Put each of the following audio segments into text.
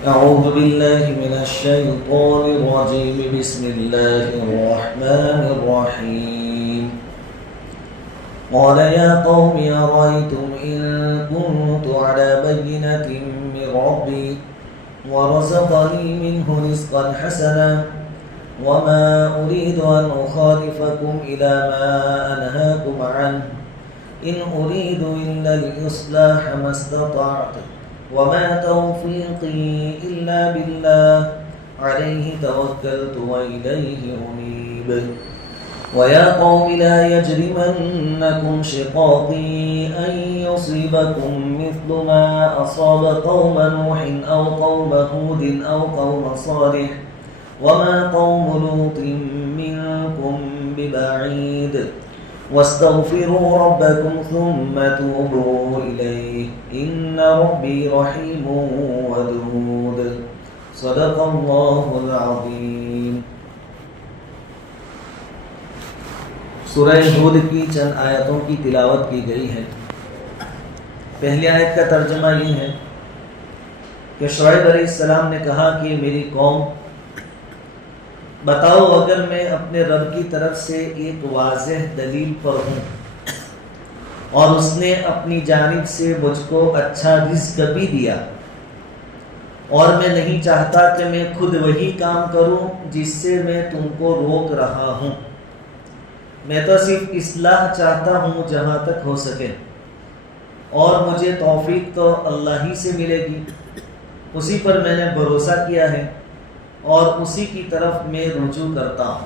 أعوذ بالله من الشيطان الرجيم بسم الله الرحمن الرحيم قال يا قوم أرأيتم إن كنت على بينة من ربي ورزقني منه رزقا حسنا وما أريد أن أخالفكم إلى ما أنهاكم عنه إن أريد إلا الإصلاح ما استطعت وما توفيقي إلا بالله عليه توكلت وإليه أنيب ويا قوم لا يجرمنكم شقاقي أن يصيبكم مثل ما أصاب قوم نوح أو قوم هود أو قوم صالح وما قوم لوط منكم ببعيد واستغفروا ربكم ثم توبوا إليه إن ربي رحيم ودود صدق الله العظيم. سورہ ہود کی چند آیتوں کی تلاوت کی گئی ہے. پہلی آیت کا ترجمہ یہ ہے کہ شعیب علیہ السلام نے کہا کہ میری قوم بتاؤ اگر میں اپنے رب کی طرف سے ایک واضح دلیل پر ہوں اور اس نے اپنی جانب سے مجھ کو اچھا رزق بھی دیا اور میں نہیں چاہتا کہ میں خود وہی کام کروں جس سے میں تم کو روک رہا ہوں. میں تو صرف اصلاح چاہتا ہوں جہاں تک ہو سکے اور مجھے توفیق تو اللہ ہی سے ملے گی. اسی پر میں نے بھروسہ کیا ہے اور اسی کی طرف میں رجوع کرتا ہوں.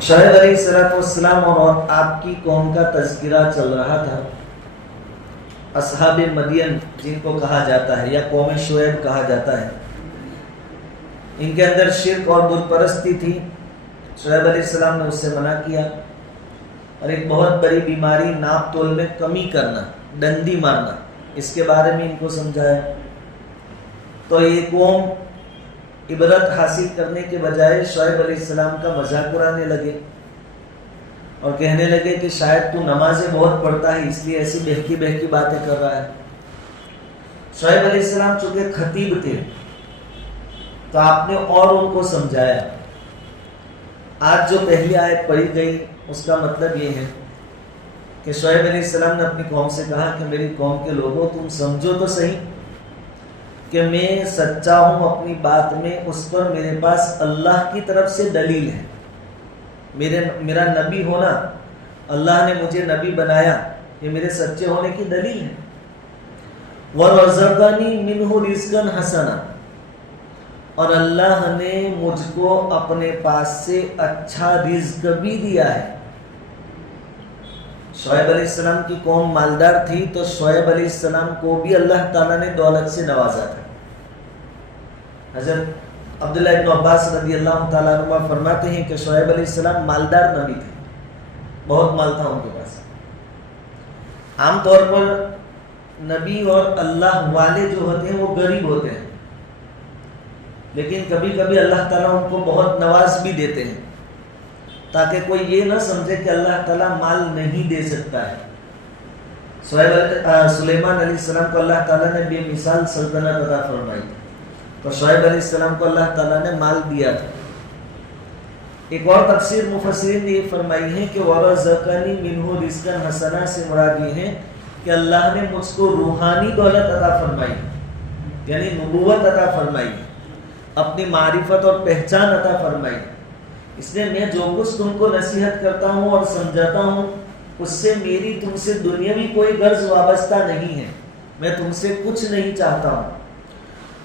شعیب علیہ السلام اور آپ کی قوم کا تذکرہ چل رہا تھا. اصحاب مدین جن کو کہا جاتا ہے یا قوم شعیب کہا جاتا ہے، ان کے اندر شرک اور بت پرستی تھی. شعیب علیہ السلام نے اس سے منع کیا اور ایک بہت بڑی بیماری ناپ تول میں کمی کرنا، ڈنڈی مارنا، اس کے بارے میں ان کو سمجھایا. تو یہ قوم عبرت حاصل کرنے کے بجائے شعیب علیہ السلام کا مذاق اڑانے لگے اور کہنے لگے کہ شاید تو نمازیں بہت پڑھتا ہے اس لیے ایسی بہکی بہکی باتیں کر رہا ہے. شعیب علیہ السلام چونکہ خطیب تھے تو آپ نے اور ان کو سمجھایا. آج جو پہلی آیت پڑھی گئی اس کا مطلب یہ ہے کہ شعیب علیہ السلام نے اپنی قوم سے کہا کہ میری قوم کے لوگوں تم سمجھو تو صحیح کہ میں سچا ہوں اپنی بات میں، اس پر میرے پاس اللہ کی طرف سے دلیل ہے. میرا نبی ہونا، اللہ نے مجھے نبی بنایا، یہ میرے سچے ہونے کی دلیل ہے. وَرَزَقَنِي مِنْهُ رِزْقًا حَسَنًا، اور اللہ نے مجھ کو اپنے پاس سے اچھا رزق بھی دیا ہے. شعیب علیہ السلام کی قوم مالدار تھی تو شعیب علیہ السلام کو بھی اللہ تعالیٰ نے دولت سے نوازا تھا. حضرت عبداللہ ابن عباس رضی اللہ تعالیٰ عنہ فرماتے ہیں کہ شعیب علیہ السلام مالدار نبی تھے، بہت مال تھا ان کے پاس. عام طور پر نبی اور اللہ والے جو ہوتے ہیں وہ غریب ہوتے ہیں، لیکن کبھی کبھی اللہ تعالیٰ ان کو بہت نواز بھی دیتے ہیں تاکہ کوئی یہ نہ سمجھے کہ اللہ تعالیٰ مال نہیں دے سکتا ہے. سلیمان علیہ السلام کو اللہ تعالیٰ نے بے مثال سلطنت عطا فرمائی تو شعیب علیہ السلام کو اللہ تعالیٰ نے مال دیا تھا. ایک اور تفسیر مفسرین نے یہ فرمائی ہے کہ وَرَزَقَنِي مِنْهُ رِزْقًا حَسَنًا سے مراد یہ ہے کہ اللہ نے مجھ کو روحانی دولت عطا فرمائی، یعنی نبوت عطا فرمائی، اپنی معرفت اور پہچان عطا فرمائی. اس لیے میں جو کچھ تم کو نصیحت کرتا ہوں اور سمجھاتا ہوں اس سے میری تم سے دنیاوی کوئی غرض وابستہ نہیں ہے، میں تم سے کچھ نہیں چاہتا ہوں.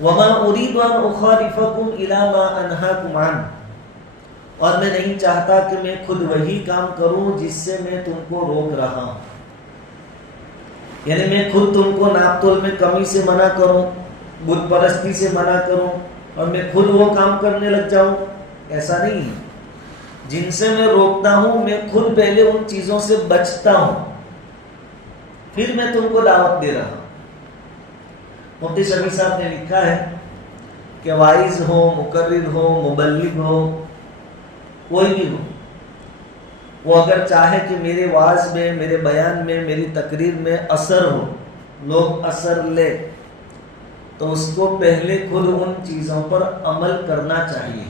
وَمَا أُرِيدُ أَنْ أُخَالِفَكُمْ إِلَى مَا أَنْهَاكُمْ عَنْهُ، اور میں نہیں چاہتا کہ میں خود وہی کام کروں جس سے میں تم کو روک رہا ہوں. یعنی میں خود تم کو ناپ تول میں کمی سے منع کروں، بت پرستی سے منع کروں اور میں خود وہ کام کرنے لگ جاؤں، ایسا نہیں ہے. جن سے میں روکتا ہوں میں خود پہلے ان چیزوں سے بچتا ہوں، پھر میں تم کو دعوت دے رہا ہوں. مفتی شفیع صاحب نے لکھا ہے کہ واعظ ہو، مقرر ہو، مبلغ ہو، کوئی بھی ہو، وہ اگر چاہے کہ میرے واعظ میں، میرے بیان میں، میری تقریر میں اثر ہو، لوگ اثر لے تو اس کو پہلے خود ان چیزوں پر عمل کرنا چاہیے.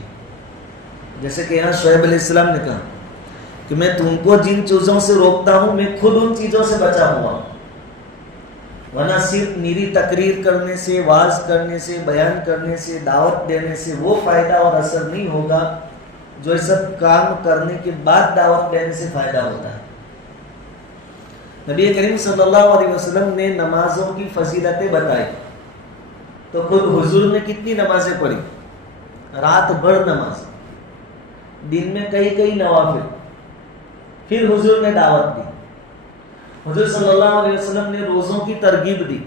جیسے کہ یہاں شعیب علیہ السلام نے کہا کہ میں تم کو جن چیزوں سے روکتا ہوں میں خود ان چیزوں سے بچا ہوا ہوں، ورنہ صرف میری تقریر کرنے سے، واعظ کرنے سے، بیان کرنے سے، دعوت دینے سے وہ فائدہ اور اثر نہیں ہوگا جو یہ سب کام کرنے کے بعد دعوت دینے سے فائدہ ہوتا ہے. نبی کریم صلی اللہ علیہ وسلم نے نمازوں کی فضیلتیں بتائی تو خود حضور نے کتنی نمازیں پڑھی، رات بھر نماز، دن میں کئی نوافل. پھر حضور نے دعوت دی. حضور صلی اللہ علیہ وسلم نے روزوں کی ترغیب دی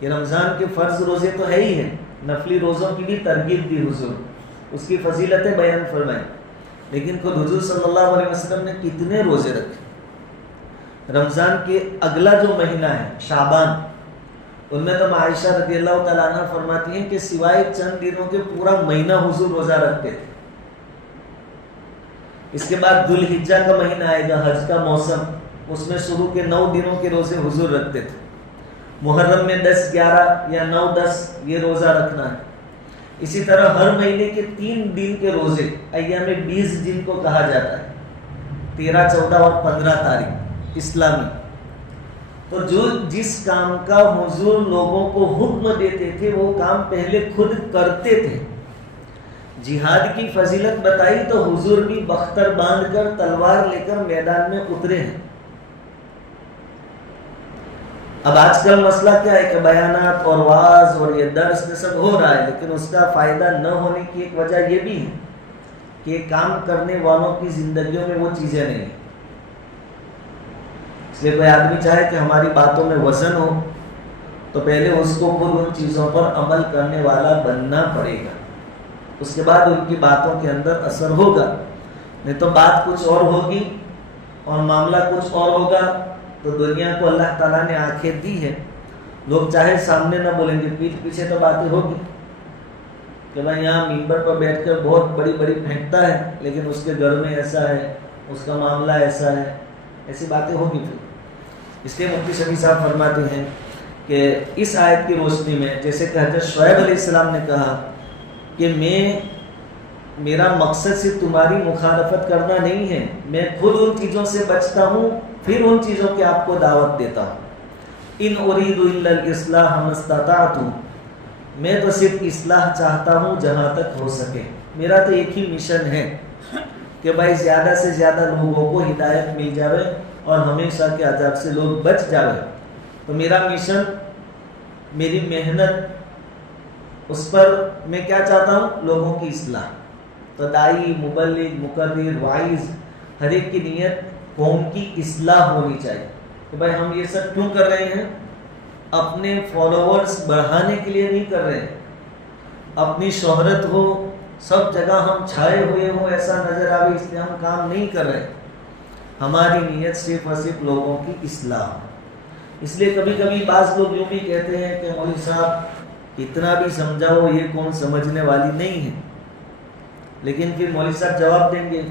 کہ رمضان کے فرض روزے تو ہے ہی ہیں، نفلی روزوں کی بھی ترغیب دی حضور، اس کی فضیلتیں بیان فرمائیں. لیکن خود حضور صلی اللہ علیہ وسلم نے کتنے روزے رکھے. رمضان کے اگلا جو مہینہ ہے شعبان، ان میں تو عائشہ رضی اللہ تعالیٰ عنہ فرماتی ہیں کہ سوائے چند دنوں کے پورا مہینہ حضور روزہ رکھتے تھے. اس کے بعد ذو الحجہ کا مہینہ آئے گا، حج کا موسم، اس میں شروع کے 9 دنوں کے روزے حضور رکھتے تھے. محرم میں 10، 11 یا 9، 10 یہ روزہ رکھنا ہے. اسی طرح ہر مہینے کے 3 دن کے روزے، ایام 20 جن کو کہا جاتا ہے، 13، 14 اور 15 تاریخ اسلامی. تو جو جس کام کا حضور لوگوں کو حکم دیتے تھے وہ کام پہلے خود کرتے تھے. جہاد کی فضیلت بتائی تو حضور بھی بختر باندھ کر تلوار لے کر میدان میں اترے ہیں. اب آج کل مسئلہ کیا ہے کہ بیانات اور واعظ اور یہ درس میں سب ہو رہا ہے، لیکن اس کا فائدہ نہ ہونے کی ایک وجہ یہ بھی ہے کہ کام کرنے والوں کی زندگیوں میں وہ چیزیں نہیں ہیں. اس لیے کوئی آدمی چاہے کہ ہماری باتوں میں وزن ہو تو پہلے اس کو خود ان چیزوں پر عمل کرنے والا بننا پڑے گا، اس کے بعد ان کی باتوں کے اندر اثر ہوگا. نہیں تو بات کچھ اور ہوگی اور معاملہ کچھ اور ہوگا. تو دنیا کو اللہ تعالیٰ نے آنکھیں دی ہے، لوگ چاہے سامنے نہ بولیں گے، پیٹھ پیچھے تو باتیں ہوگی کہ بھائی یہاں ممبر پر بیٹھ کر بہت بڑی پھینکتا ہے لیکن اس کے گھر میں ایسا ہے، اس کا معاملہ ایسا ہے، ایسی باتیں ہوگی. پھر اس لیے مفتی شفیع صاحب فرماتے ہیں کہ اس آیت کی روشنی میں جیسے کہ حضرت شعیب علیہ السلام نے کہا کہ میرا مقصد صرف تمہاری مخالفت کرنا نہیں ہے، میں خود ان چیزوں سے بچتا ہوں، پھر ان چیزوں کی آپ کو دعوت دیتا ہوں. ان اريد الا الاصلاح ما استطعت، میں تو صرف اصلاح چاہتا ہوں جہاں تک ہو سکے. میرا تو ایک ہی مشن ہے کہ بھائی زیادہ سے زیادہ لوگوں کو ہدایت مل جاوے اور ہمیشہ کے عذاب سے لوگ بچ جاوے. تو میرا مشن، میری محنت، اس پر میں کیا چاہتا ہوں؟ لوگوں کی اصلاح. تو دائی، مبلغ، مقرر، واعظ، ہر ایک کی نیت قوم کی اصلاح ہونی چاہیے کہ بھائی ہم یہ سب کیوں کر رہے ہیں؟ اپنے فالوورز بڑھانے کے لیے نہیں کر رہے ہیں، اپنی شہرت ہو، سب جگہ ہم چھائے ہوئے ہوں ایسا نظر آئے اس لیے ہم کام نہیں کر رہے. ہماری نیت صرف اور صرف لوگوں کی اصلاح. اس لیے کبھی کبھی بعض لوگ یوں بھی کہتے ہیں کہ مولوی صاحب کتنا بھی سمجھاؤ یہ کون سمجھنے والی نہیں ہے. لیکن پھر مولوی صاحب جواب دیں گے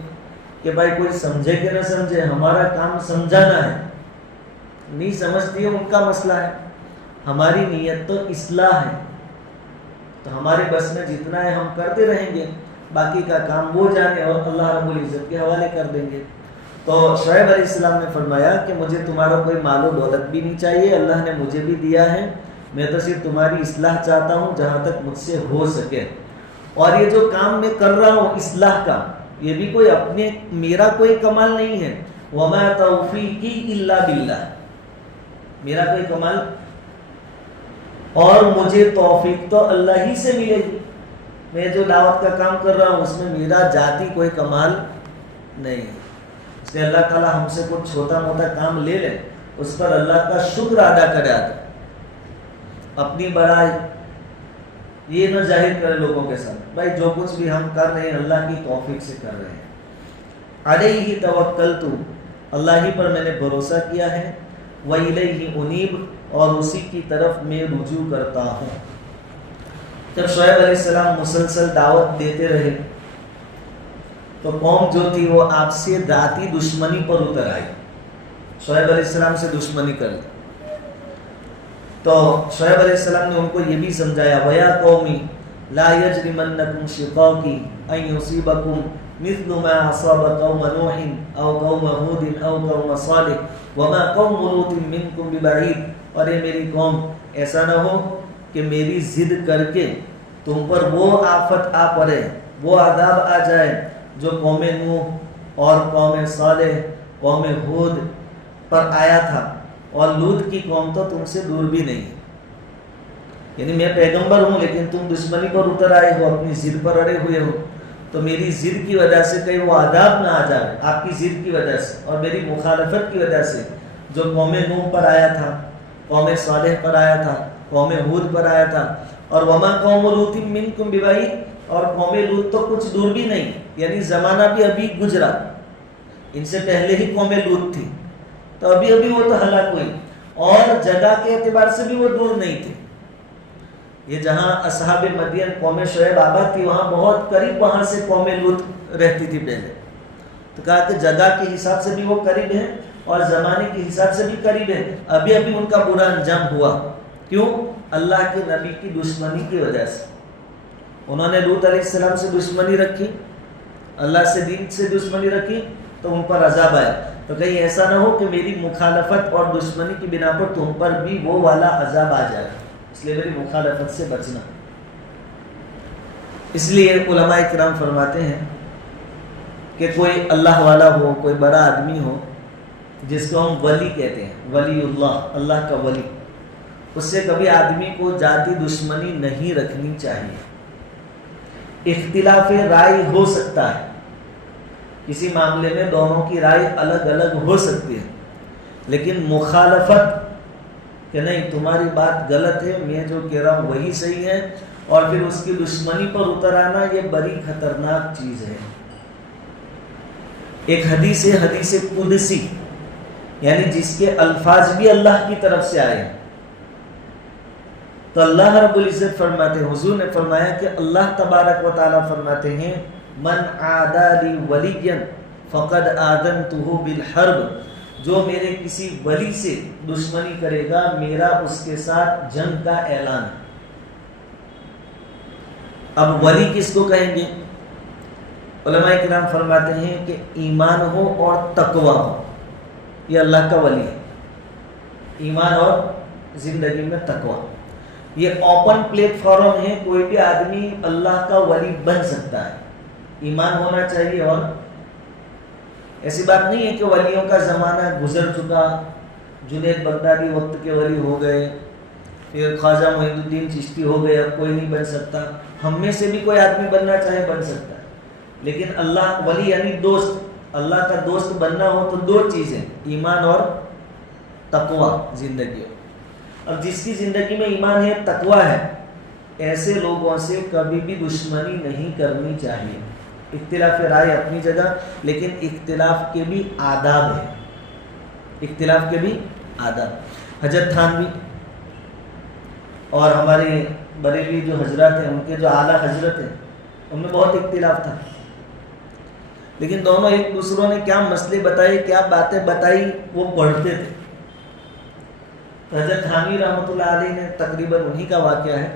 کہ بھائی کوئی سمجھے کہ نہ سمجھے، ہمارا کام سمجھانا ہے. نہیں سمجھتی ہے ان کا مسئلہ ہے، ہماری نیت تو اصلاح ہے. تو ہمارے بس میں جتنا ہے ہم کرتے رہیں گے، باقی کا کام وہ جانے اور اللہ رب العزت کے حوالے کر دیں گے. تو شعیب علیہ السلام نے فرمایا کہ مجھے تمہارا کوئی مال و دولت بھی نہیں چاہیے، اللہ نے مجھے بھی دیا ہے، میں تو صرف تمہاری اصلاح چاہتا ہوں جہاں تک مجھ سے ہو سکے. اور یہ جو کام میں کر رہا ہوں اصلاح کا، یہ بھی کوئی اپنے میرا کوئی کمال نہیں ہے. وما توفیقی الا باللہ، میرا کوئی کمال، اور مجھے توفیق تو اللہ ہی سے ملے گی. میں جو دعوت کا کام کر رہا ہوں اس میں میرا ذاتی کوئی کمال نہیں ہے. اس لیے اللہ تعالیٰ ہم سے کچھ چھوٹا موٹا کام لے لے، اس پر اللہ کا شکر ادا کرے. اپنی بڑائی یہ نہ ظاہر کرے لوگوں کے ساتھ، بھائی جو کچھ بھی ہم کر رہے ہیں اللہ کی توفیق سے کر رہے ہیں. علیہ توکلت، اللہ ہی پر میں نے بھروسہ کیا ہے. وَإِلَيْهِ أُنِيبُ، اور اسی کی طرف میں رجوع کرتا ہوں. جب شعیب علیہ السلام مسلسل دعوت دیتے رہے تو قوم جو تھی وہ آپ سے ذاتی دشمنی پر اتر آئی. شعیب علیہ السلام سے دشمنی کر لی. تو شعیب علیہ السلام نے ان کو یہ بھی سمجھایا وَيَا قَوْمِ لَا يَجْرِمَنَّكُمْ شِقَاقِي أَن يُصِيبَكُمْ مِثْلُ مَا أَصَابَ قَوْمَ نُوحٍ أَوْ قَوْمَ هُودٍ أَوْ قَوْمَ صَالِحٍ وَمَا قَوْمُ لُوطٍ مِّنكُمْ بِبَعِيدٍ، اور اے میری قوم ایسا نہ ہو کہ میری ضد کر کے تم پر وہ آفت آ پڑے، وہ عذاب آ جائے جو قوم نوح اور قوم صالح قوم ہود پر آیا تھا، اور لوط کی قوم تو تم سے دور بھی نہیں ہے۔ یعنی میں پیغمبر ہوں لیکن تم دشمنی پر اتر آئے ہو، اپنی ضد پر اڑے ہوئے ہو، تو میری ضد کی وجہ سے کہیں وہ عذاب نہ آ جائے آپ کی ضد کی وجہ سے اور میری مخالفت کی وجہ سے، جو قوم نوح پر آیا تھا، قوم صالح پر آیا تھا، قوم ہود پر آیا تھا، اور وما قوم لوط منکم ببعید، اور قوم لوط تو کچھ دور بھی نہیں، یعنی زمانہ بھی ابھی گزرا، ان سے پہلے ہی قوم لوط تھی، تو ابھی وہ تو ہلاک ہوئی، اور جگہ کے اعتبار سے بھی وہ دور نہیں تھے۔ یہ جہاں اصحاب مدین قوم شعیب آباد تھی وہاں بہت قریب وہاں سے قوم لوط رہتی تھی پہلے، تو کہا کہ جگہ کے حساب سے بھی وہ قریب ہے اور زمانے کے حساب سے بھی قریب ہے، ابھی ان کا برا انجام ہوا۔ کیوں؟ اللہ کے نبی کی دشمنی کی وجہ سے، انہوں نے لوط علیہ السلام سے دشمنی رکھی، اللہ سے دین سے دشمنی رکھی، تو ان پر عذاب آیا۔ تو کہیں ایسا نہ ہو کہ میری مخالفت اور دشمنی کی بنا پر تم پر بھی وہ والا عذاب آ جائے، اس لیے میری مخالفت سے بچنا۔ اس لیے علماء کرام فرماتے ہیں کہ کوئی اللہ والا ہو، کوئی بڑا آدمی ہو جس کو ہم ولی کہتے ہیں، ولی اللہ، اللہ کا ولی، اس سے کبھی آدمی کو ذاتی دشمنی نہیں رکھنی چاہیے۔ اختلاف رائے ہو سکتا ہے، کسی معاملے میں دونوں کی رائے الگ الگ ہو سکتی ہے، لیکن مخالفت کہ نہیں تمہاری بات غلط ہے، میں جو کہہ رہا ہوں وہی صحیح ہے، اور پھر اس کی دشمنی پر اتر آنا، یہ بڑی خطرناک چیز ہے۔ ایک حدیث ہے، حدیث قدسی، یعنی جس کے الفاظ بھی اللہ کی طرف سے آئے ہیں، تو اللہ رب العزت فرماتے ہیں، حضور نے فرمایا کہ اللہ تبارک و تعالیٰ فرماتے ہیں من عادی لی ولیا فقد آذنتہ بالحرب، جو میرے کسی ولی سے دشمنی کرے گا میرا اس کے ساتھ جنگ کا اعلان ہے۔ اب ولی کس کو کہیں گے؟ علماء کرام فرماتے ہیں کہ ایمان ہو اور تقوی ہو، یہ اللہ کا ولی ہے، ایمان اور زندگی میں تقوی، یہ اوپن پلیٹ فارم ہے، کوئی بھی آدمی اللہ کا ولی بن سکتا ہے، ایمان ہونا چاہیے، اور ایسی بات نہیں ہے کہ ولیوں کا زمانہ گزر چکا، جنید بغدادی وقت کے ولی ہو گئے، پھر خواجہ معین الدین چشتی ہو گئے، اب کوئی نہیں بن سکتا۔ ہم میں سے بھی کوئی آدمی بننا چاہے بن سکتا ہے، لیکن اللہ ولی یعنی دوست، اللہ کا دوست بننا ہو تو دو چیزیں، ایمان اور تقوی زندگی۔ اب جس کی زندگی میں ایمان ہے، تقوی ہے، ایسے لوگوں سے کبھی بھی دشمنی نہیں کرنی چاہیے۔ اختلاف رائے اپنی جگہ، لیکن اختلاف کے بھی آداب ہیں، اختلاف کے بھی آداب۔ حضرت تھانوی اور ہمارے بریلوی جو حضرات ہیں، ان کے جو اعلیٰ حضرت ہیں، ان میں بہت اختلاف تھا، لیکن دونوں ایک دوسروں نے کیا مسئلے بتائے، کیا باتیں بتائی، وہ پڑھتے تھے۔ حضرت تھانوی رحمۃ اللہ علیہ نے تقریباً انہی کا واقعہ ہے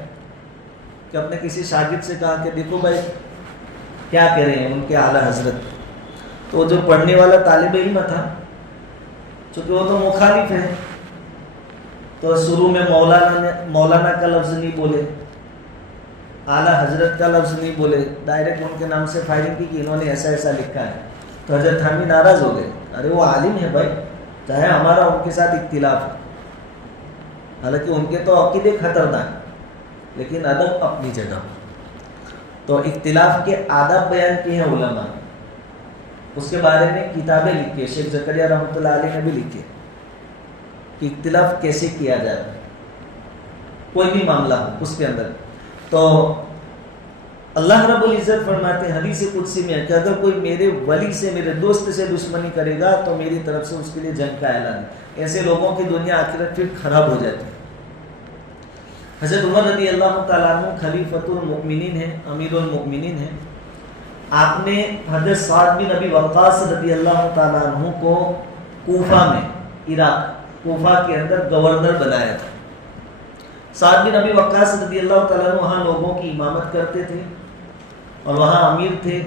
کہ اپنے کسی شاگرد سے کہا کہ دیکھو بھائی کیا کہہ رہے ہیں ان کے اعلیٰ حضرت، تو جو پڑھنے والا طالب علم تھا، چونکہ وہ تو مخالف ہے، تو شروع میں مولانا کا لفظ نہیں بولے، اعلیٰ حضرت کا لفظ نہیں بولے، ڈائریکٹ ان کے نام سے فائرنگ کی کہ انہوں نے ایسا ایسا لکھا ہے۔ تو حضرت تھانوی ناراض ہو گئے، ارے وہ عالم ہے بھائی، چاہے ہمارا ان کے ساتھ اختلاف ہے، حالانکہ ان کے تو عقیدے خطرناک، لیکن ادب اپنی جگہ۔ تو اختلاف کے آداب بیان کیے ہیں علماء، اس کے بارے میں کتابیں لکھی ہے، شیخ زکریا رحمۃ اللہ علیہ نے بھی لکھی ہے کہ اختلاف کیسے کیا جائے، کوئی بھی معاملہ ہو اس کے اندر۔ تو اللہ رب العزت فرماتے ہیں حدیث قدسی میں کہ اگر کوئی میرے ولی سے، میرے دوست سے دشمنی کرے گا تو میری طرف سے اس کے لیے جنگ کا اعلان ہے۔ ایسے لوگوں کی دنیا آخرت پھر خراب ہو جاتی ہے۔ حضرت عمر رضی اللہ تعالیٰ عنہ خلیفۃ المؤمنین ہیں، امیر المؤمنین ہیں، آپ نے حضرت سعد بن ابی وقاص رضی اللہ تعالیٰ عنہ کو کوفہ میں، عراق کوفہ کے اندر گورنر بنایا تھا۔ سعد بن ابی وقاص رضی اللہ تعالیٰ عنہ وہاں لوگوں کی امامت کرتے تھے اور وہاں امیر تھے،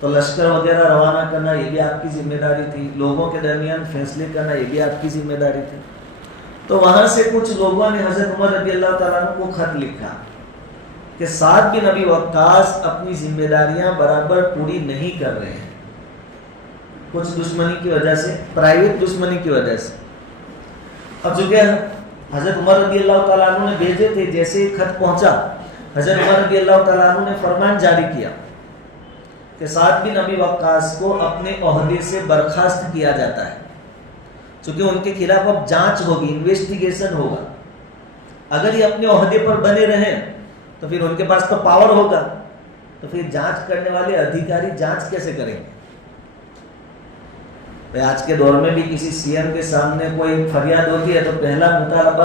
تو لشکر وغیرہ روانہ کرنا یہ بھی آپ کی ذمہ داری تھی، لوگوں کے درمیان فیصلے کرنا یہ بھی آپ کی ذمہ داری تھی۔ تو وہاں سے کچھ لوگوں نے حضرت عمر رضی اللہ تعالیٰ عنہ کو خط لکھا کہ سعد بن ابی وقاص اپنی ذمہ داریاں برابر پوری نہیں کر رہے ہیں، کچھ دشمنی کی وجہ سے، پرائیویٹ دشمنی کی وجہ سے۔ اب چونکہ حضرت عمر رضی اللہ تعالیٰ عنہ نے بھیجے تھے، جیسے ہی خط پہنچا حضرت عمر رضی اللہ تعالیٰ عنہ نے فرمان جاری کیا کہ سعد بن ابی وقاص کو اپنے عہدے سے برخاست کیا جاتا ہے، چونکہ ان کے خلاف اب جانچ ہوگی، انویسٹیگیشن ہوگا۔ اگر یہ اپنے عہدے پر بنے رہیں تو پھر ان کے پاس تو پاور ہوگا، تو پھر جانچ کرنے والے ادھیکاری جانچ کیسے کریں گے؟ آج کے دور میں بھی کسی سی ایم کے سامنے کوئی فریاد ہوتی ہے تو پہلا مطالبہ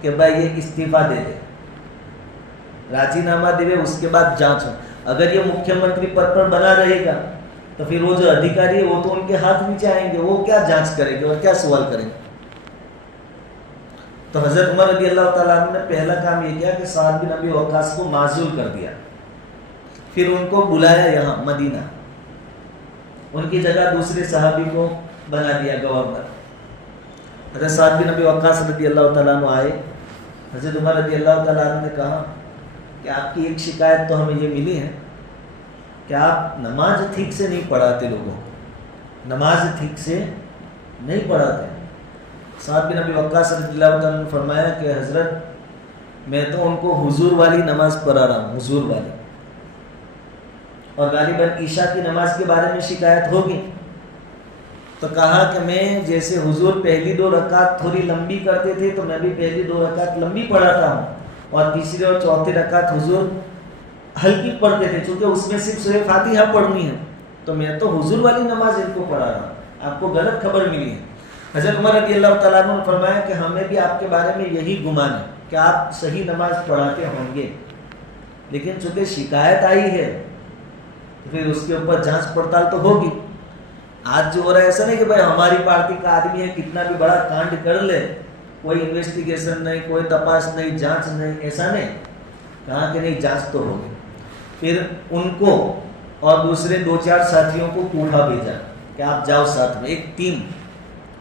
کہ بھائی یہ استعفیٰ دے دے، راجی نامہ دے، اس کے بعد جانچ ہو۔ اگر یہ مکھیہ منتری پد پر بنا رہے گا تو پھر وہ جو ادھیکاری ہے وہ تو ان کے ہاتھ نیچے آئیں گے، وہ کیا جانچ کریں گے اور کیا سوال کریں گے؟ تو حضرت عمر رضی اللہ تعالیٰ عنہ نے پہلا کام یہ کیا کہ سعد بن ابی وقاص کو معزول کر دیا، پھر ان کو بلایا یہاں مدینہ، ان کی جگہ دوسرے صحابی کو بنا دیا گورنر۔ حضرت سعد بن ابی وقاص رضی اللہ تعالیٰ عنہ آئے، حضرت عمر رضی اللہ تعالیٰ عنہ نے کہا کہ آپ کی ایک شکایت تو ہمیں یہ ملی ہے کہ آپ نماز ٹھیک سے نہیں پڑھاتے، لوگوں کو نماز ٹھیک سے نہیں پڑھاتے۔ سعد بن ابی وقاص رضی اللہ تعالیٰ نے فرمایا کہ حضرت میں تو ان کو حضور والی نماز پڑھا رہا ہوں، حضور والی، اور غالباً عشاء کی نماز کے بارے میں شکایت ہوگی۔ تو کہا کہ میں جیسے حضور پہلی 2 رکعت تھوڑی لمبی کرتے تھے تو میں بھی پہلی 2 رکعت لمبی پڑھاتا ہوں، اور تیسری اور چوتھی رکعت حضور ہلکی پڑھتے تھے، چونکہ اس میں صرف سورہ فاتحہ پڑھنی ہے، تو میں تو حضور والی نماز ان کو پڑھا رہا ہوں، آپ کو غلط خبر ملی ہے۔ حضرت عمر رضی اللہ تعالیٰ عنہ نے فرمایا کہ ہمیں بھی آپ کے بارے میں یہی گمان ہے کہ آپ صحیح نماز پڑھاتے ہوں گے، لیکن چونکہ شکایت آئی ہے تو پھر اس کے اوپر جانچ پڑتال تو ہوگی۔ آج جو ہو رہا ہے ایسا نہیں کہ بھائی ہماری پارٹی کا آدمی ہے کتنا بھی بڑا کانڈ کر لے، کوئی انویسٹیگیشن نہیں، کوئی تپاس نہیں، جانچ نہیں، ایسا نہیں، کہاں کہ نہیں جانچ تو ہوگی۔ پھر ان کو اور دوسرے 2-4 ساتھیوں کو کوفہ بھیجا کہ آپ جاؤ ساتھ میں، ایک ٹیم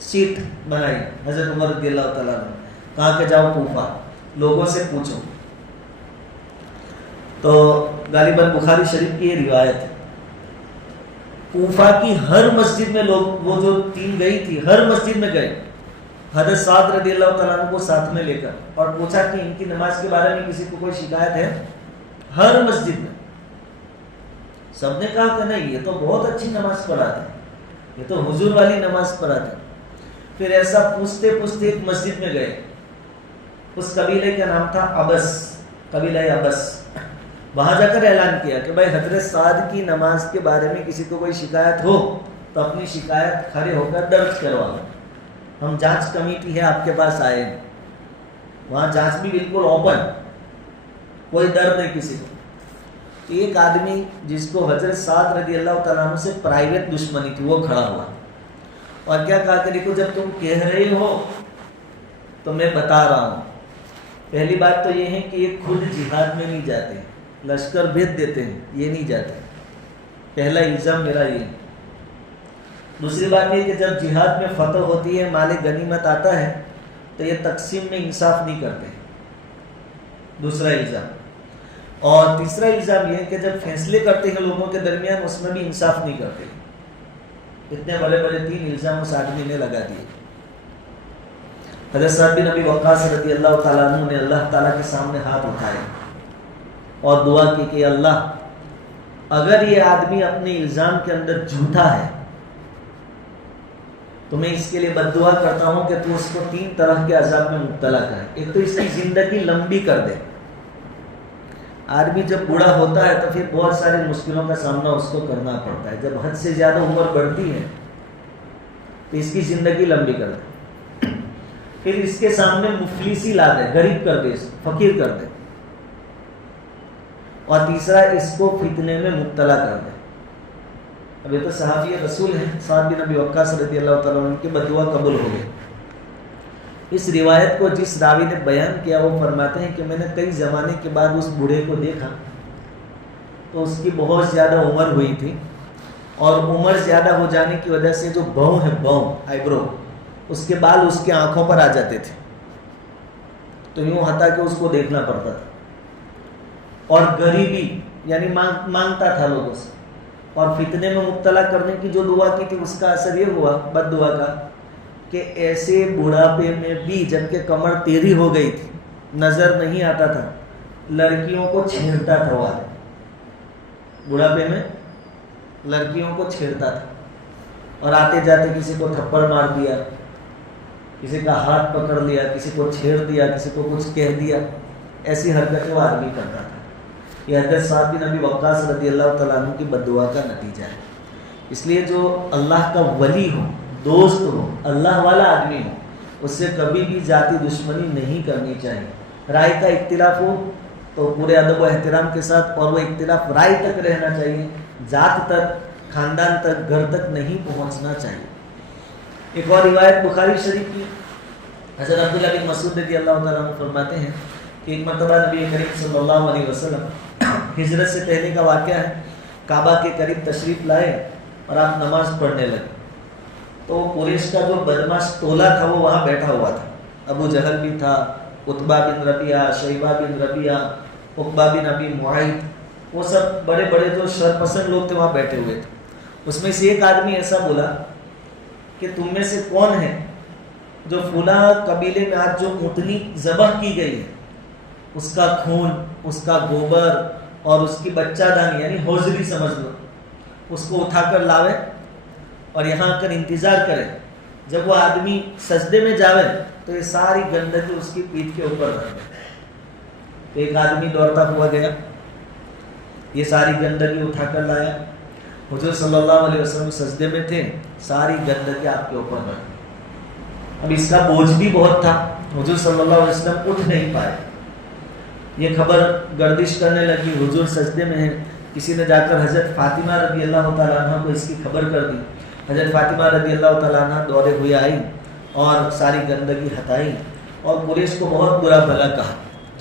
سیٹ بنائی حضرت عمر رضی اللہ تعالیٰ نے، کہا کہ جاؤ کوفہ، لوگوں سے پوچھو۔ تو غالباً بخاری شریف کی یہ روایت ہے، کوفہ کی ہر مسجد میں لوگ، وہ جو ٹیم گئی تھی ہر مسجد میں گئے حضرت سعد رضی اللہ تعالیٰ عنہ کو ساتھ میں لے کر، اور پوچھا کہ ان کی نماز کے بارے میں کسی کو کوئی شکایت ہے؟ ہر مسجد میں سب نے کہا کہ نہیں، یہ تو بہت اچھی نماز پڑھاتے ہیں، یہ تو حضور والی نماز پڑھاتے ہیں۔ پھر ایسا پوچھتے پوچھتے ایک مسجد میں گئے، اس قبیلے کا نام تھا ابس، قبیلہ ابس، وہاں جا کر اعلان کیا کہ بھائی حضرت سعد کی نماز کے بارے میں کسی کو کوئی شکایت ہو تو اپنی شکایت کھڑے ہو کر درج کروا، ہم جانچ کمیٹی ہے آپ کے پاس آئے ہیں۔ وہاں جانچ بھی بالکل اوپن، کوئی ڈر نہیں کسی کو۔ ایک آدمی جس کو حضرت سعد رضی اللہ تعالیٰ عنہ سے پرائیویٹ دشمنی تھی وہ کھڑا ہوا اور کیا کہا کہ دیکھو جب تم کہہ رہے ہو تو میں بتا رہا ہوں، پہلی بات تو یہ ہے کہ یہ خود جہاد میں نہیں جاتے، لشکر بھیج دیتے ہیں، یہ نہیں جاتے، پہلا الزام میرا یہ ہے۔ دوسری بات یہ کہ جب جہاد میں فتح ہوتی ہے، مال غنیمت آتا ہے تو یہ تقسیم میں انصاف نہیں کرتے، دوسرا الزام۔ اور تیسرا الزام یہ کہ جب فیصلے کرتے ہیں لوگوں کے درمیان اس میں بھی انصاف نہیں کرتے۔ اتنے بڑے بڑے 3 الزام اس آدمی نے لگا دیے۔ حضرت سعد بن ابی وقاص رضی اللہ تعالیٰ عنہ نے اللہ تعالیٰ کے سامنے ہاتھ اٹھائے اور دعا کی کہ اللہ اگر یہ آدمی اپنے الزام کے اندر جھوٹا ہے تو میں اس کے لیے بد دعا کرتا ہوں کہ تو اس کو 3 طرح کے عذاب میں مبتلا کرے۔ ایک تو اس کی زندگی لمبی کر دے، آدمی جب بوڑھا ہوتا ہے تو پھر بہت ساری مشکلوں کا سامنا اس کو کرنا پڑتا ہے، جب حد سے زیادہ عمر بڑھتی ہے تو اس کی زندگی لمبی کر دے، پھر اس کے سامنے مفلسی لا دے، غریب کر دے، فقیر کر دے، اور تیسرا اس کو فتنے میں مبتلا کر دے۔ اب یہ تو صحابی رسول ہیں، سعد بن ابی وقاص رضی اللہ تعالیٰ عنہ کی بد دعا قبول ہو گئی۔ اس روایت کو جس راوی نے بیان کیا وہ فرماتے ہیں کہ میں نے کئی زمانے کے بعد اس بوڑھے کو دیکھا تو اس کی بہت زیادہ عمر ہوئی تھی، اور عمر زیادہ ہو جانے کی وجہ سے جو بھوں ہے، بھوں آئی برو، اس کے بال اس کے آنکھوں پر آ جاتے تھے، تو یوں ہٹا کہ اس کو دیکھنا پڑتا تھا، اور غریبی یعنی مانگتا تھا لوگوں سے، اور فتنے میں مبتلا کرنے کی جو دعا کی تھی اس کا اثر یہ ہوا بد دعا کا کہ ایسے بڑھاپے میں بھی جبکہ کمر تیری ہو گئی تھی، نظر نہیں آتا تھا، لڑکیوں کو چھیڑتا تھا، وہ بڑھاپے میں لڑکیوں کو چھیڑتا تھا، اور آتے جاتے کسی کو تھپڑ مار دیا، کسی کا ہاتھ پکڑ لیا، کسی کو چھیڑ دیا، کسی کو کچھ کہہ دیا، ایسی حرکتیں وہ آدمی کرتا تھا۔ یہ حضرت سعد بن ابی وقاص رضی اللہ تعالیٰ عنہ کی بد دعا کا نتیجہ ہے۔ اس لیے جو اللہ کا ولی ہو، دوست ہو، اللہ والا آدمی ہو، اس سے کبھی بھی ذاتی دشمنی نہیں کرنی چاہیے۔ رائے کا اختلاف ہو تو پورے ادب و احترام کے ساتھ، اور وہ اختلاف رائے تک رہنا چاہیے، ذات تک، خاندان تک، گھر تک نہیں پہنچنا چاہیے۔ ایک اور روایت بخاری شریف کی، حضرت عبداللہ بن مسعود رضی اللہ تعالیٰ عنہ فرماتے ہیں کہ ایک مرتبہ نبی کریم صلی اللہ علیہ وسلم ہجرت سے پہلے کا واقعہ ہے، کعبہ کے قریب تشریف لائے اور آپ نماز پڑھنے لگے، تو قریش کا جو بدماش ٹولہ تھا وہ وہاں بیٹھا ہوا تھا، ابو جہل بھی تھا، عتبہ بن ربیعہ، شیبہ بن ربیعہ، عقبہ بن ابی معیط، وہ سب بڑے بڑے جو شر پسند لوگ تھے وہاں بیٹھے ہوئے تھے۔ اس میں سے ایک آدمی ایسا بولا کہ تم میں سے کون ہے جو فلاں قبیلے میں آج جو اونٹنی ذبح کی گئی ہے اس کا خون، اس کا گوبر اور اس کی بچہ دانی یعنی ہوزری سمجھ لو، اس کو اٹھا کر لاوے اور یہاں آ کر انتظار کرے، جب وہ آدمی سجدے میں جاوے تو یہ ساری گندگی اس کی پیٹھ کے اوپر رکھ دے۔ تو ایک آدمی دوڑتا ہوا گیا، یہ ساری گندگی اٹھا کر لایا، حضور صلی اللہ علیہ وسلم سجدے میں تھے، ساری گندگی آپ کے اوپر رکھ دی۔ اب اس کا بوجھ بھی بہت تھا، حضور صلی اللہ علیہ وسلم اٹھ نہیں پائے۔ یہ خبر گردش کرنے لگی، حضور سجدے میں ہیں، کسی نے جا کر حضرت فاطمہ رضی اللہ تعالیٰ عنہ کو اس کی خبر کر دی۔ حضرت فاطمہ رضی اللہ تعالیٰ عنہ دوڑے ہوئے آئی اور ساری گندگی ہٹائی، اور قریش کو بہت برا بھلا کہا،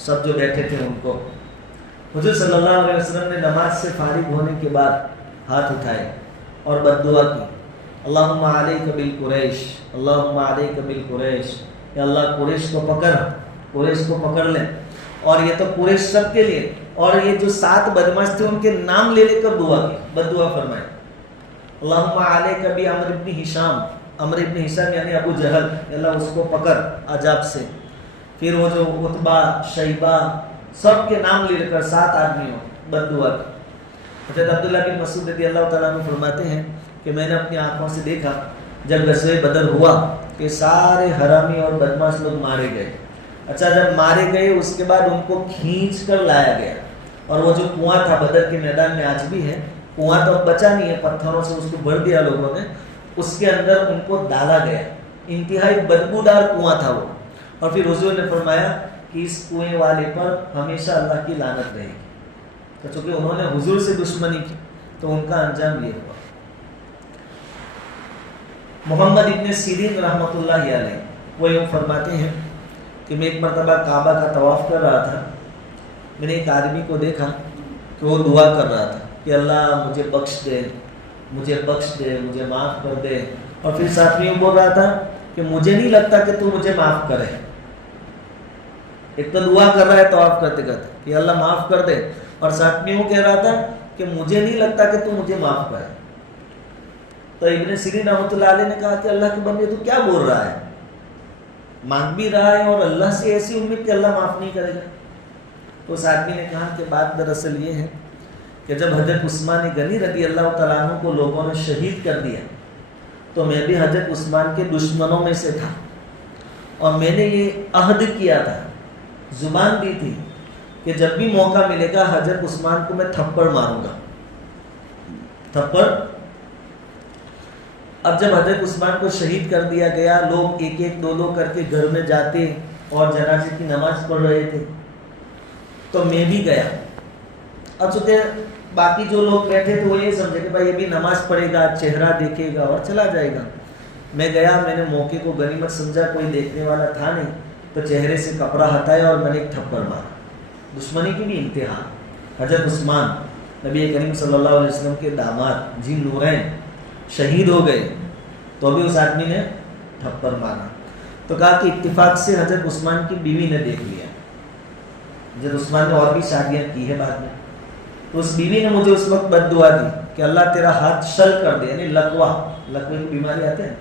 سب جو بیٹھے تھے ان کو۔ حضور صلی اللہ علیہ وسلم نے نماز سے فارغ ہونے کے بعد ہاتھ اٹھائے اور بد دعا کی، اللہم علیک بالقریش، اللہم علیک بالقریش، یا اللہ قریش کو پکڑ، قریش کو پکڑ لیں۔ اور یہ تو قریش سب کے لیے، اور یہ جو 7 بدماش تھے ان کے نام لے لے کر دعا کی، بد دعا فرمائے، اللہم علیک بعمر ابن ہشام، عمر ابن ہشام یعنی ابو جہل، اللہ اس کو پکڑ عذاب سے۔ پھر وہ جو عتبہ، شیبہ، سب کے نام لے کر 7 آدمیوں بد دعا کی۔ حضرت عبداللہ بن مسعود رضی اللہ تعالیٰ عنہ فرماتے ہیں کہ میں نے اپنی آنکھوں سے دیکھا جب غزوہ بدر ہوا کہ سارے حرامی اور بدماش لوگ مارے گئے۔ اچھا، جب مارے گئے اس کے بعد ان کو کھینچ کر لایا گیا، اور وہ جو کنواں تھا بدر کے میدان میں آج بھی ہے، کنواں تو اب بچا نہیں ہے، پتھروں سے اس کو بھر دیا لوگوں نے، اس کے اندر ان کو ڈالا گیا، انتہائی بدبودار کنواں تھا وہ۔ اور پھر حضور نے فرمایا کہ اس کنویں والے پر ہمیشہ اللہ کی لعنت رہے گی۔ تو چونکہ انہوں نے حضور سے دشمنی کی تو ان کا انجام یہ ہوا۔ محمد ابن سیرین رحمۃ اللہ علیہ وہ یوں فرماتے ہیں کہ میں ایک مرتبہ کعبہ کا طواف کر رہا تھا، میں نے ایک آدمی کو دیکھا کہ وہ دعا کر رہا تھا کہ اللہ مجھے بخش دے، مجھے بخش دے، مجھے معاف کر دے، اور پھر ساتھ میں بول رہا تھا کہ مجھے نہیں لگتا کہ تو مجھے معاف کرے۔ ایک تو دعا کر رہا ہے طواف کرتے کرتے کہ اللہ معاف کر دے، اور ساتھ میں وہ کہہ رہا تھا کہ مجھے نہیں لگتا کہ تو مجھے معاف کرے۔ تو ابن سیرین رحمۃ اللہ علیہ نے کہا کہ اللہ کے بندے تو کیا بول رہا ہے، مانگ بھی رہا ہے اور اللہ سے ایسی امید کہ اللہ معاف نہیں کرے گا۔ تو اس آدمی نے کہا کہ بات دراصل یہ ہے کہ جب حضرت عثمان غنی رضی اللہ تعالیٰ عنہ کو لوگوں نے شہید کر دیا تو میں بھی حضرت عثمان کے دشمنوں میں سے تھا، اور میں نے یہ عہد کیا تھا، زبان دی تھی کہ جب بھی موقع ملے گا حضرت عثمان کو میں تھپڑ ماروں گا، تھپڑ۔ اب جب حضرت عثمان کو شہید کر دیا گیا، لوگ ایک ایک دو دو کر کے گھر میں جاتے اور جنازے کی نماز پڑھ رہے تھے، تو میں بھی گیا۔ اب چونکہ باقی جو لوگ بیٹھے تھے وہ یہ سمجھے کہ بھائی یہ بھی نماز پڑھے گا، چہرہ دیکھے گا اور چلا جائے گا، میں گیا, میں نے موقع کو غنیمت سمجھا, کوئی دیکھنے والا تھا نہیں, تو چہرے سے کپڑا ہٹایا اور میں نے ایک تھپڑ مارا. دشمنی کی بھی انتہا. حضرت عثمان نبی کریم صلی اللہ علیہ وسلم کے داماد جن نورین شہید ہو گئے, تو بھی اس آدمی نے تھپڑ مارا. تو کہا کہ اتفاق سے حضرت عثمان کی بیوی نے دیکھ لیا. حضرت عثمان نے اور بھی شادیاں کی ہے بعد میں, تو اس بیوی نے مجھے اس وقت بد دعا دی کہ اللہ تیرا ہاتھ شل کر دے, یعنی لکوا کی بیماری آتے ہیں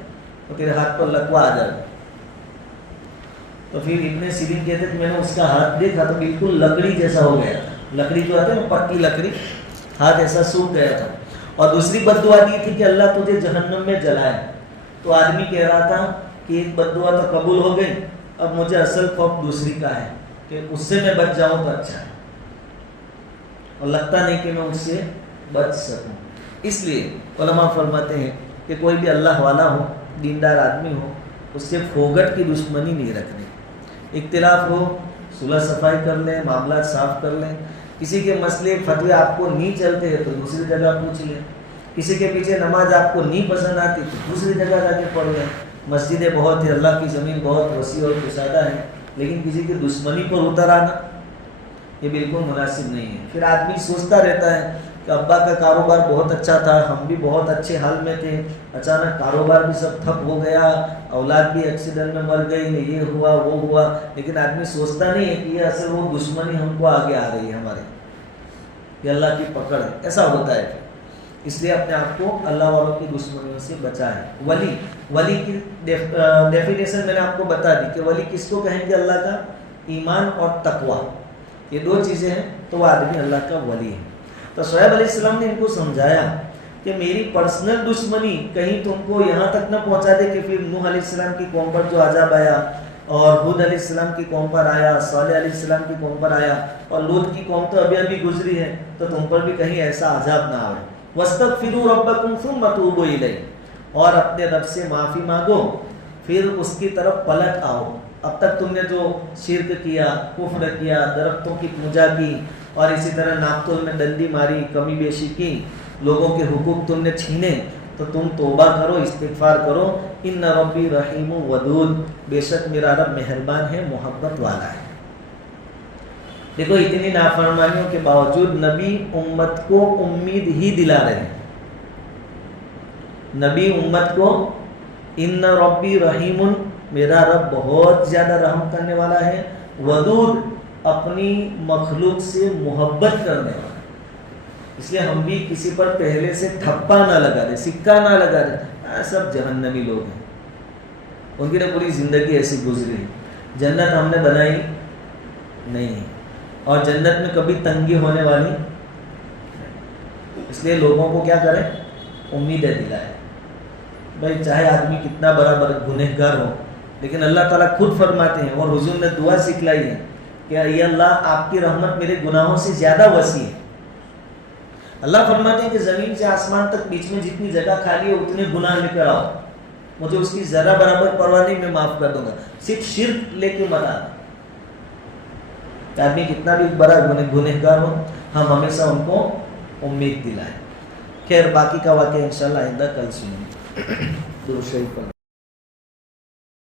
تو تیرے ہاتھ پر لکوا آ جائے. تو پھر ابن سیرین کہتے کہ میں نے اس کا ہاتھ دیکھا تو بالکل لکڑی جیسا ہو گیا تھا. لکڑی جو آتے ہیں نا, پکی لکڑی, ہاتھ ایسا سوکھ گیا تھا. اور دوسری بد دعا دی تھی کہ اللہ تجھے جہنم میں جلائے. تو آدمی کہہ رہا تھا کہ ایک بد دعا تو قبول ہو گئی, اب مجھے اصل خوف دوسری کا ہے کہ اس سے میں بچ جاؤں تو اچھا ہے, اور لگتا نہیں کہ میں اس سے بچ سکوں. اس لیے علماء فرماتے ہیں کہ کوئی بھی اللہ والا ہو, دیندار آدمی ہو, اس سے فوگٹ کی دشمنی نہیں رکھنی. اختلاف ہو صلح صفائی کر لیں, معاملات صاف کر لیں. کسی کے مسئلے فتوے آپ کو نہیں چلتے ہیں تو دوسری جگہ پوچھ لیں. کسی کے پیچھے نماز آپ کو نہیں پسند آتی تو دوسری جگہ جا کے پڑھ لیں. مسجدیں بہت ہیں, اللہ کی زمین بہت وسیع اور کشادہ ہے, لیکن کسی کی دشمنی پر اتر آنا یہ بالکل مناسب نہیں ہے. پھر آدمی سوچتا رہتا ہے کہ ابا کا کاروبار بہت اچھا تھا, ہم بھی بہت اچھے حال میں تھے, اچانک کاروبار بھی سب ٹھپ ہو گیا, اولاد بھی ایکسیڈنٹ میں مر گئی, یہ ہوا وہ ہوا. لیکن آدمی سوچتا نہیں ہے کہ یہ اصل وہ دشمنی ہم کو آگے آ رہی ہے ہمارے, یہ اللہ کی پکڑ ہے. ایسا ہوتا ہے. اس لیے اپنے آپ کو اللہ والوں کی دشمنیوں سے بچائیں. ولی کی ڈیفینیشن میں نے آپ کو بتا دی کہ ولی کس کو کہیں گے, اللہ کا ایمان اور تقوی, یہ دو چیزیں ہیں تو وہ آدمی اللہ کا ولی ہے. تو شعیب علیہ السلام نے ان کو سمجھایا کہ میری پرسنل دشمنی کہیں تم کو یہاں تک نہ پہنچا دے کہ پھر نوح علیہ السلام کی قوم پر جو عذاب آیا, اور ہود علیہ السلام کی قوم پر آیا, صالح علیہ السلام کی قوم پر آیا, اور لوط کی قوم تو ابھی گزری ہے, تو تم پر بھی کہیں ایسا عذاب نہ آئے. وَاسْتَغْفِرُوا رَبَّكُمْ ثُمَّ تُوبُوا إِلَيْهِ, اور اپنے رب سے معافی مانگو پھر اس کی طرف پلٹ آؤ. اب تک تم نے جو شرک کیا, کفر کیا, درختوں کی پوجا کی, اور اسی طرح ناپتول میں ڈنڈی ماری, کمی بیشی کی, لوگوں کے حقوق تم نے چھینے, تو تم توبہ کرو, استغفار کرو. ان ربی رحیم ودود, بے شک میرا رب مہربان ہے, محبت والا ہے. دیکھو اتنی نافرمانیوں کے باوجود نبی امت کو امید ہی دلا رہے ہیں. نبی امت کو ان ربی رحیم, میرا رب بہت زیادہ رحم کرنے والا ہے, ودود, اپنی مخلوق سے محبت کرنے والا. اس لیے ہم بھی کسی پر پہلے سے ٹھپا نہ لگا دیں, سکہ نہ لگا دیں. سب جہنمی لوگ ہیں, ان کی پوری زندگی ایسی گزری. جنت ہم نے بنائی نہیں, اور جنت میں کبھی تنگی ہونے والی. اس لیے لوگوں کو کیا کریں, امیدیں دلائیں. بھائی چاہے آدمی کتنا بڑا گنہگار ہو, لیکن اللہ تعالیٰ خود فرماتے ہیں, اور حضور نے دعا سکھلائی ہے کہ اے اللہ آپ کی رحمت میرے گناہوں سے زیادہ وسیع ہے. اللہ فرماتے ہیں کہ زمین سے آسمان تک بیچ میں جتنی جگہ خالی ہے اتنے گناہ لے کر آؤ, مجھے اس کی ذرا برابر پرواہ نہیں, میں معاف کر دوں گا. صرف شرک لے کے مت آنا. آدمی کتنا بھی بڑا گنہگار ہو, ہم ہمیشہ ان کو امید دلائیں. خیر باقی کا واقعہ انشاءاللہ آئندہ کل سنیں. درود شریف پڑھیں.